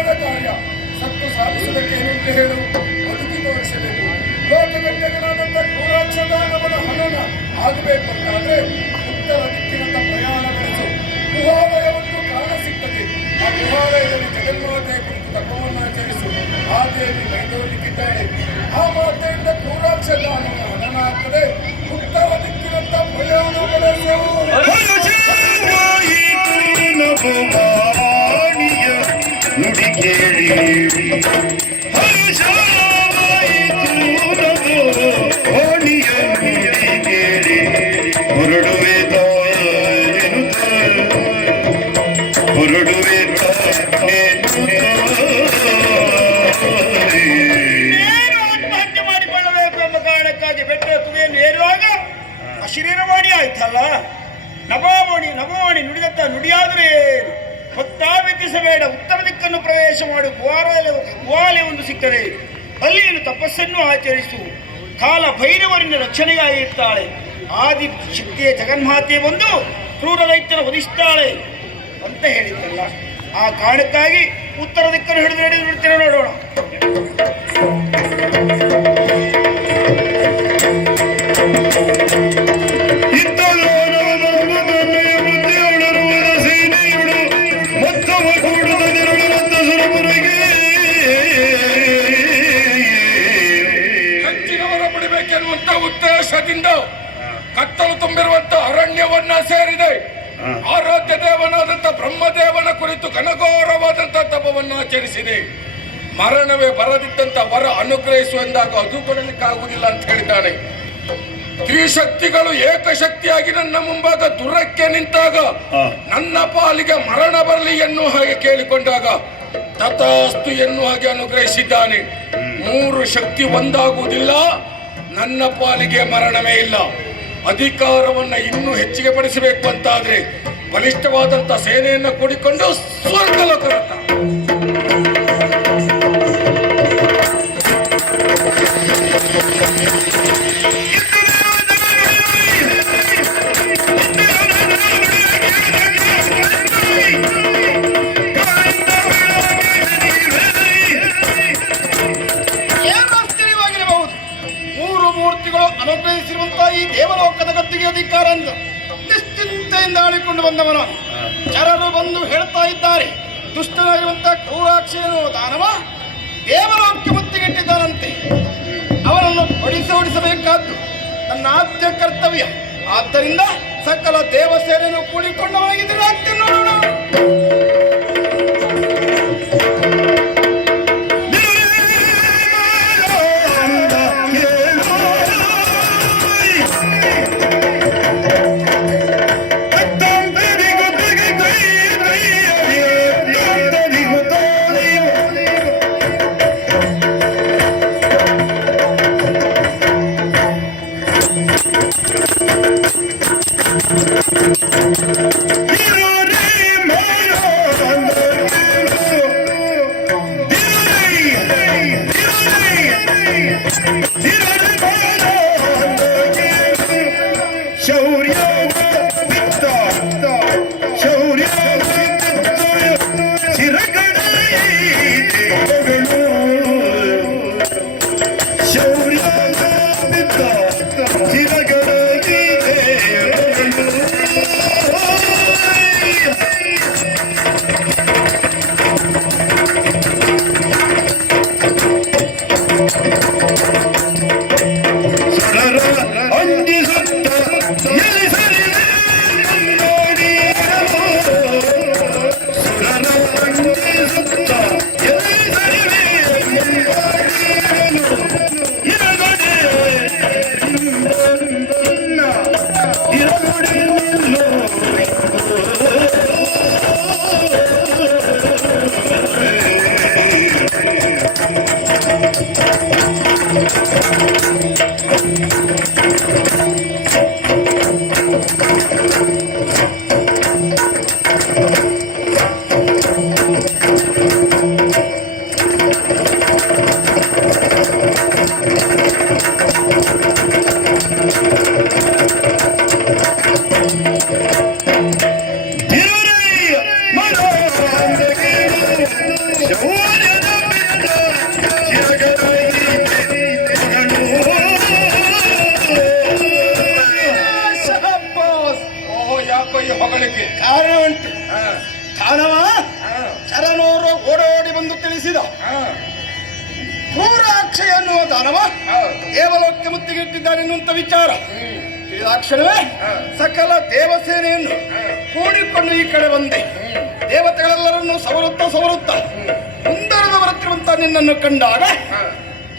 ದೈವದ ಕಾರ್ಯ ಸತ್ತು ಸಾಧಿಸುವುದಕ್ಕೆ ಏನಂತ ಹೇಳು ಬದುಕಿ ತೋರಿಸಬೇಕು. ಲೋಕಗಂಟಕನಾದಂಥ ಕ್ರೂರಾಕ್ಷದಾನವನ ಹನನ ಆಗಬೇಕು ಅಂತಾದ್ರೆ ಉತ್ತರ ದಿಕ್ಕಿನಂತ ಪ್ರಯಾಣ ಬೆಳೆಸು. ಗುಹಾಲಯವನ್ನು ಕಾಣ ಸಿಗ್ತದೆ. ಆ ಗುಹಾಲಯದಲ್ಲಿ ಜಗನ್ಮಾತೆ ಕುರಿತು ತಪವನ್ನು ಆಚರಿಸು. ಆ ದೇವಿ ಮೈದೋರ್ಲಿಕ್ಕಿದ್ದಾಳೆ. ಆ ಮಾತೆಯಿಂದ ಕ್ರೂರಾಕ್ಷದಾನವನ ಹನನ ಆಗ್ತದೆ. ಉತ್ತರ ದಿಕ್ಕಿನಂತ ಪ್ರಯಾಣ ಬೆಳೆಸು. ನುಡಿ ಕೇಳಿ ಓಣಿಯ ನುಡಿ ಕೇಳಿ ಹೊರಡುವೆ ಹೊರಡುವೆ ಆತ್ಮಹತ್ಯೆ ಮಾಡಿಕೊಳ್ಳಬೇಕು ಎಂಬ ಕಾರಣಕ್ಕಾಗಿ ಬೆಟ್ಟ ತುದಿಯನ್ನು ಏರುವಾಗ ಅಶರೀರ ಮಾಡಿ ಆಯ್ತಲ್ಲ. ನಭೋವಾಣಿ ನುಡಿದತ್ತ ನುಡಿಯಾದರೆ ಹೊತ್ತಾವೆತ್ತಿಸಬೇಡ, ಉತ್ತರ ದಿಕ್ಕನ್ನು ಪ್ರವೇಶ ಮಾಡು, ಗುಹಾಲಯ ಒಂದು ಸಿಕ್ಕರೆ ಅಲ್ಲಿ ಏನು ತಪಸ್ಸನ್ನು ಆಚರಿಸು. ಕಾಲ ಭೈರವರಿಂದ ರಕ್ಷಣೆಗಾಗಿ ಇರ್ತಾಳೆ. ಆದಿ ಶಕ್ತಿಯ ಜಗನ್ಮಾತೆ ಬಂದು ಕ್ರೂರ ರೈತರ ವಧಿಸ್ತಾಳೆ ಅಂತ ಹೇಳಿದ್ದಲ್ಲ. ಆ ಕಾರಣಕ್ಕಾಗಿ ಉತ್ತರ ದಿಕ್ಕನ್ನು ಹಿಡಿದು ಬಿಡ್ತೀರ ನೋಡೋಣ. ಉದ್ದೇಶದಿಂದ ಕತ್ತಲು ತುಂಬಿರುವಂತ ಅರಣ್ಯವನ್ನ ಸೇರಿದೆ. ಆರಾಧ್ಯ ದೇವನಾದಂತ ಬ್ರಹ್ಮದೇವನ ಕುರಿತು ಘನಘೋರವಾದಂತ ತಪವನ್ನು ಆಚರಿಸಿದೆ. ಮರಣವೇ ಬರದಿದ್ದಂತ ವರ ಅನುಗ್ರಹಿಸುವಂದಾಗ ಅದು ಕೊಡಲಿಕ್ಕಾಗುವುದಿಲ್ಲ ಅಂತ ಹೇಳಿದ್ದಾನೆ. ತ್ರಿಶಕ್ತಿಗಳು ಏಕಶಕ್ತಿಯಾಗಿ ನನ್ನ ಮುಂಭಾಗ ದುರಕ್ಕೆ ನಿಂತಾಗ ನನ್ನ ಪಾಲಿಗೆ ಮರಣ ಬರಲಿ ಎನ್ನುವ ಹಾಗೆ ಕೇಳಿಕೊಂಡಾಗ ತಥಾಸ್ತು ಎನ್ನುವ ಹಾಗೆ ಅನುಗ್ರಹಿಸಿದ್ದಾನೆ. ಮೂರು ಶಕ್ತಿ ಒಂದಾಗುವುದಿಲ್ಲ, ನನ್ನ ಪಾಲಿಗೆ ಮರಣವೇ ಇಲ್ಲ. ಅಧಿಕಾರವನ್ನ ಇನ್ನೂ ಹೆಚ್ಚಿಗೆ ಪಡಿಸಬೇಕು ಅಂತಾದ್ರೆ ಬಲಿಷ್ಠವಾದಂತ ಸೇನೆಯನ್ನು ಕೂಡಿಕೊಂಡು ಸ್ವರ್ಗಲೋಕದತ್ತ ಅನುಗ್ರಹಿಸಿರುವಂತಹ ಈ ದೇವಲೋಕದ ಗದ್ದಿಗೆ ಅಧಿಕಾರ ಎಂದು ನಿಶ್ಚಿಂತೆಯಿಂದ ಆಳಿಕೊಂಡು ಬಂದವನು. ಚರರು ಬಂದು ಹೇಳ್ತಾ ಇದ್ದಾರೆ, ದುಷ್ಟನಾಗಿರುವಂತಹ ಕ್ರೂರಾಕ್ಷೇನು ದಾನವ ದೇವಲೋಕಕ್ಕೆ ಮುತ್ತಿಗಿಟ್ಟಿದ್ದಾನಂತೆ. ಅವನನ್ನು ಓಡಿಸಬೇಕಾದ್ದು ನನ್ನ ಆದ್ಯ ಕರ್ತವ್ಯ. ಆದ್ದರಿಂದ ಸಕಲ ದೇವಸೇನೆಯನ್ನು ಕೂಡಿಕೊಂಡವನಾಗಿದ್ದರೆ ಆಗ್ತದೆ ನೋಡೋಣ. Hero ಕಳುಹಿಸಿದ ಕ್ರೂರಾಕ್ಷ ಎನ್ನುವ ದಾನವ ದೇವಲೋಕಕ್ಕೆ ಮುತ್ತಿಗಿಟ್ಟಿದ್ದಾನೆ ಎನ್ನುವಂತ ವಿಚಾರ ತಿಳಿದಾಕ್ಷಣವೇ ಸಕಲ ದೇವಸೇನೆಯನ್ನು ಕೂಡಿಕೊಂಡು ಈ ಕಡೆ ಬಂದೆ. ದೇವತೆಗಳೆಲ್ಲರನ್ನು ಸವರುತ್ತಾ ಮುಂದರದ ಬರುತ್ತಿರುವಂತ ನಿನ್ನನ್ನು ಕಂಡಾಗ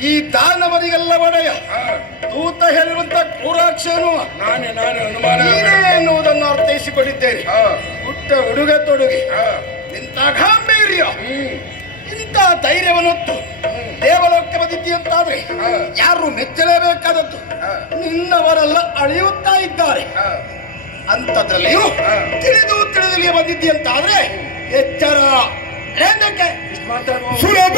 ಈ ದಾನವರಿಗೆಲ್ಲ ಒಡೆಯ ದೂತ ಹೇಳಿರುವಂತ ಕ್ರೂರಾಕ್ಷನು ನಾನೇ ಅನುಮಾನ ಎನ್ನುವುದನ್ನು ಅರ್ಥೈಸಿಕೊಂಡಿದ್ದೇನೆ. ಪುಟ್ಟ ಉಡುಗೆ ತೊಡುಗೆ ಇಂಥ ಗಾಂಭೀರ್ಯ ಇಂಥ ಧೈರ್ಯವನ್ನೊತ್ತು ದೇವಲೋಕಕ್ಕೆ ಬಂದಿದ್ದೀ ಅಂತಾದ್ರೆ ಯಾರು ಮೆಚ್ಚಲೇಬೇಕಾದದ್ದು ನಿನ್ನವರೆಲ್ಲ ಅಳೆಯುತ್ತಾ ಇದ್ದಾರೆ. ಅಂಥದ್ರಲ್ಲಿಯೂ ತಿಳಿದಲಿಗೆ ಬಂದಿದ್ದೀ ಅಂತಾದ್ರೆ ಎಚ್ಚರ. ಏನಕ್ಕೆ ಮಾತಾಡುವ ಸುಲಭ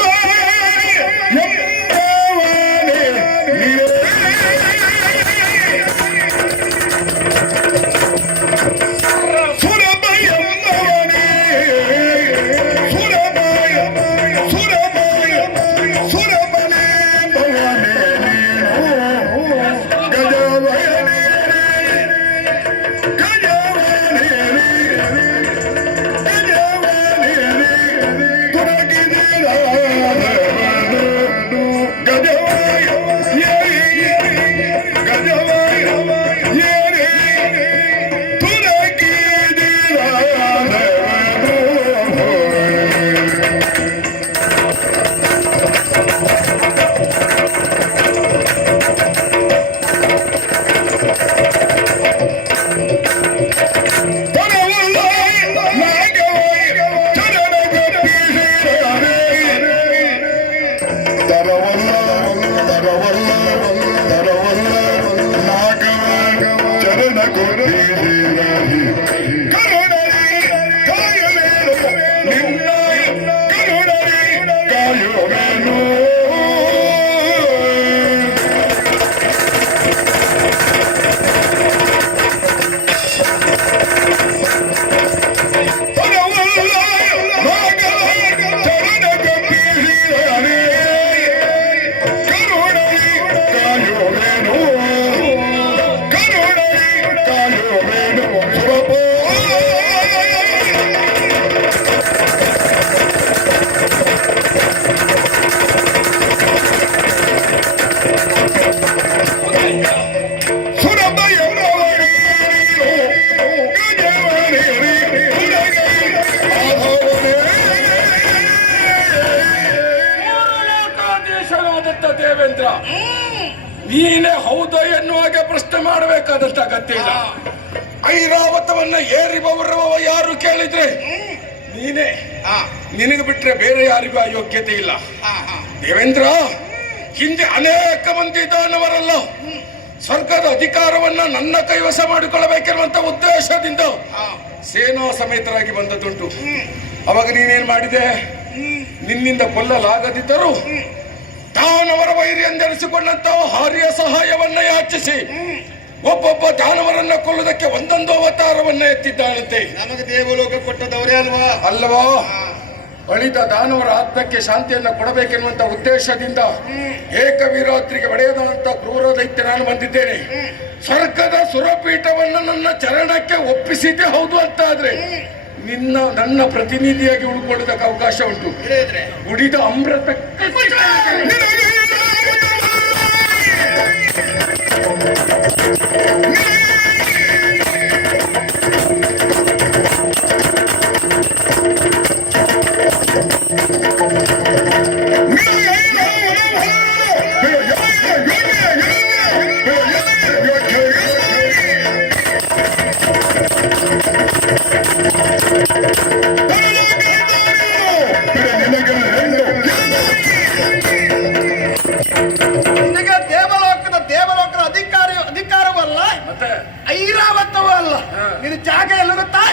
ದೇವೇಂದ್ರ, ನೀನೇ ಹೌದು ಎನ್ನುವಾಗೆ ಪ್ರಶ್ನೆ ಮಾಡಬೇಕಾದಂತ ಅಗತ್ಯ ಇಲ್ಲ. ಐರಾವತವನ್ನ ಏರಿ ಬರುವ ಯಾರು ಕೇಳಿದ್ರೆ ನೀನೇ. ನಿನಗೆ ಬಿಟ್ರೆ ಬೇರೆ ಯಾರಿಗೂ ಆ ಯೋಗ್ಯತೆ ಇಲ್ಲ. ದೇವೇಂದ್ರ, ಹಿಂದೆ ಅನೇಕ ಮಂದಿ ದಾನವರಲ್ಲ ಸ್ವರ್ಗದ ಅಧಿಕಾರವನ್ನ ನನ್ನ ಕೈವಶ ಮಾಡಿಕೊಳ್ಳಬೇಕೆನ್ನುವಂತ ಉದ್ದೇಶದಿಂದ ಸೇನಾ ಸಮೇತರಾಗಿ ಬಂದದುಂಟು. ಅವಾಗ ನೀನೇನ್ ಮಾಡಿದೆ? ನಿನ್ನಿಂದ ಕೊಲ್ಲಲಾಗದಿದ್ದರೂ ದಾನವರ ವೈರಿ ಎಂದೆನಿಸಿಕೊಂಡಂತ ಹಾರ್ಯ ಸಹಾಯವನ್ನ ಯಾಚಿಸಿ ಒಬ್ಬೊಬ್ಬ ದಾನವರನ್ನ ಕೊಲ್ಲುವುದಕ್ಕೆ ಒಂದೊಂದು ಅವತಾರವನ್ನ ಎತ್ತಿದ್ದಾನಂತೆ. ನಮಗೆ ದೇವಲೋಕ ಕೊಟ್ಟದವರೇ ಅಲ್ವಾ? ಅಳಿದ ದಾನವರ ಆತ್ಮಕ್ಕೆ ಶಾಂತಿಯನ್ನ ಕೊಡಬೇಕೆನ್ನುವಂತ ಉದ್ದೇಶದಿಂದ ಏಕವೀರಾತ್ರಿಗೆ ಒಡೆಯದಂತ ಕ್ರೂರ ದೈತ್ಯ ನಾನು ಬಂದಿದ್ದೇನೆ. ಸ್ವರ್ಗದ ಸುರಪೀಠವನ್ನ ನನ್ನ ಚರಣಕ್ಕೆ ಒಪ್ಪಿಸಿದ್ದೆ ಹೌದು ಅಂತ ಆದ್ರೆ ನನ್ನ ಪ್ರತಿನಿಧಿಯಾಗಿ ಉಳ್ಕೊಳ್ಳೋದಕ್ಕೆ ಅವಕಾಶ ಉಂಟು. ಉಳಿದ ಅಮೃತ ಅಧಿಕಾರವಲ್ಲ, ಐರಾವತವೂ ಅಲ್ಲ. ನಿನ್ನ ಜಾಗ ಎಲ್ಲ ಗೊತ್ತಾ?